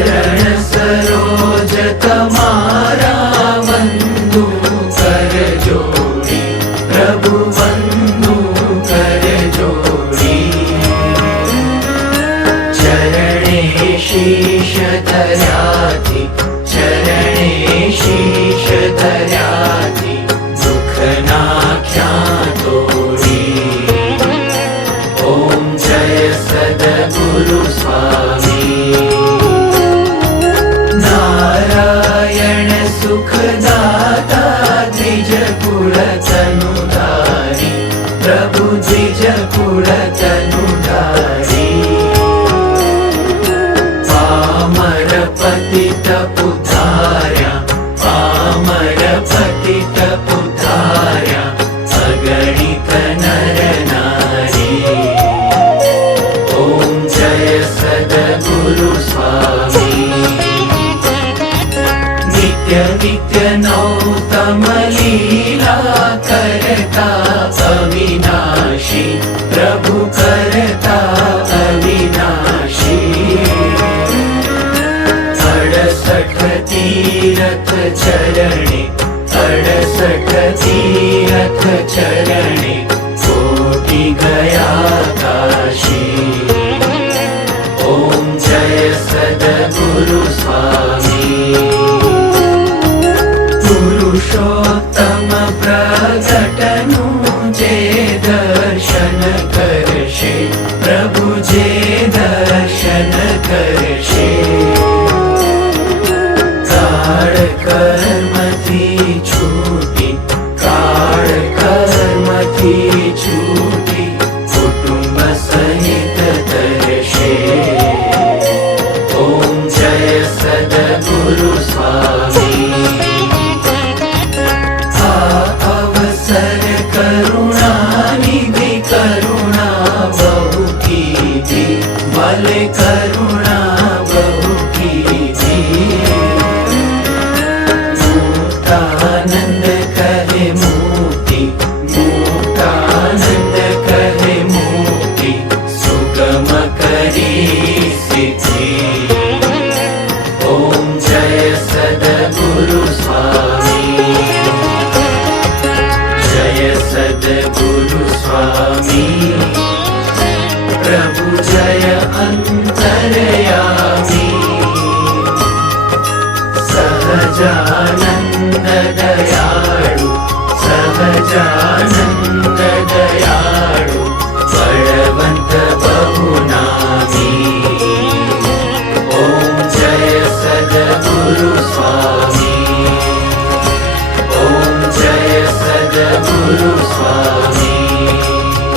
yeah. त्य नोतमलिता चरता सविनाशि प्रभु चरता सविनाशि षडसखि रथचरणे चरणे।